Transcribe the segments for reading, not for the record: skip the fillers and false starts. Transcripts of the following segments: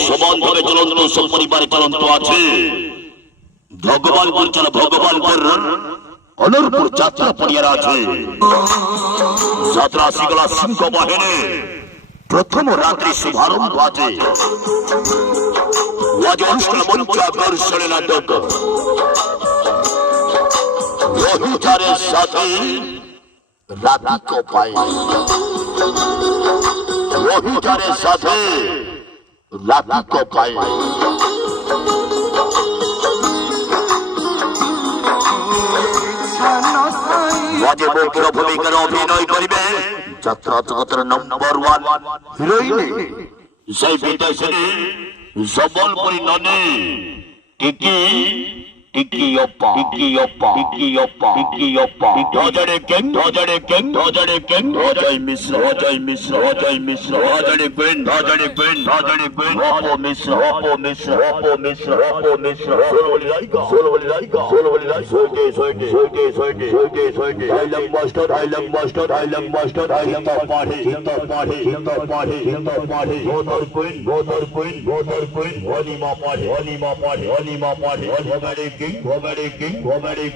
সমানভাবে চলন্ত সপরিবারে চলন্ত আছে ভগবানপুর চল ভগবানপুর অনরপুর যাত্রা পড়িয়ার আছে যাত্রা শিগলা সিংহ বাহিনী প্রথম রাত্রি শুভারম্ভ আছে অনুষ্ঠান মঞ্চ আকর্ষণে নাটক রহিতারের সাথে রাতি কপায় রহিতারের সাথে রাতি কপায় রাজে মুখ্য ভূমিকার অভিনয় করিবে যাত্রা জগতের নম্বর 1 হিরোইন সেই বিদেশিনী জবলপুরি ননী টিকি টিকি অপ্পা টিকি অপ্পা টিকি অপ্পা টিকি অপ্পা রাজারে কেন রাজারে কেন রাজারে কেন রাজাই মিশ্র রাজাই মিশ্র রাজাই মিশ্র রাজারে কেন রাজারে কেন রাজারে কেন অপো মিশ্র অপো মিশ্র অপো মিশ্র অপো মিশ্র সোলবলি রাইকা সোলবলি রাইকা সোলবলি রাই সোইটে সোইটে সোইটে সোইটে সোইটে সোইটে হাইলাম মাস্টার হাইলাম মাস্টার হাইলাম মাস্টার হাইলাম পাড়ে হিন্দা পাড়ে হিন্দা পাড়ে হিন্দা পাড়ে গোদর কুইন গোদর কুইন গোদর কুইন হলিমা পাড়ে হলিমা পাড়ে হলিমা পাড়ে হলিমারে Robert King, Robert killer,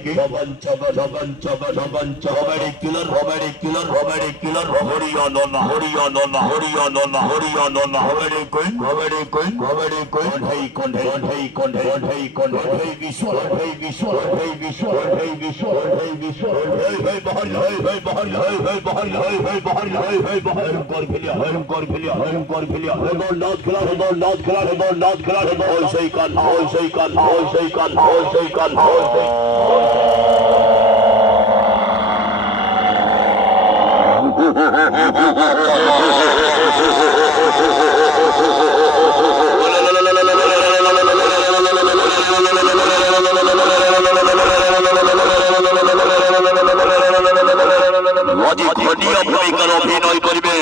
Horiyanona, Robert Queen, hey, ভূমিকার অভিনয় করিবে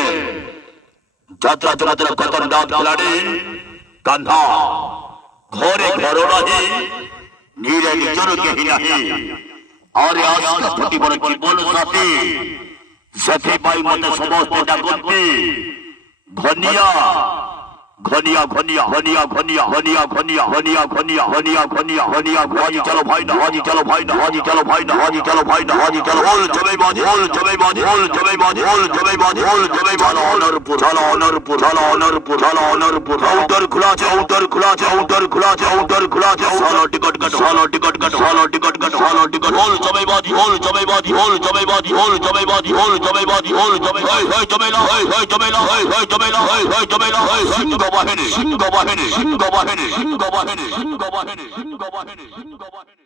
যাত্রা জগতের খতরনাক খিলাড়ি কান্ধা ঘরে ঘর নাহি নীরে নিজর কেহি নাহি আরে আজকে প্রতি বড় জীবন সাথী ସେଥିପାଇଁ ମତେ ସମସ୍ତେ ଡାକନ୍ତି ଘନିଆ ঘনিয়া ঘনিয়া ঘনিয়া ঘনিয়া ঘনিয়া ঘনিয়া ঘনিয়া ঘনিয়া ঘনিয়া ঘনিয়া ঘনিয়া হাজি চলো ভাই না হাজি চলো ভাই না হাজি চলো ভাই না হাজি চলো ভাই না হাজি চলো হোল জমে বাজ হোল জমে বাজ হোল জমে বাজ হোল জমে বাজ হোল জমে বাজ অনরপুর চলো অনরপুর চলো অনরপুর চলো অনরপুর আউটার খোলা আছে আউটার খোলা আছে আউটার খোলা আছে আউটার খোলা আছে সালো টিকট কাটো সালো টিকট কাটো সালো টিকট কাটো সালো টিকট হোল জমে বাজ হোল জমে বাজ হোল জমে বাজ হোল জমে বাজ হোল জমে বাজ হোল জমে হয় হয় জমে না হয় হয় জমে না হয় হয় জমে না হয় হয় জমে না হয় সিংহ বাহিনী সিংহ বাহিনী সিংহ বাহিনী সিংহ বাহিনী সিংহ বাহিনী সিংহ বাহিনী সিংহ বাহিনী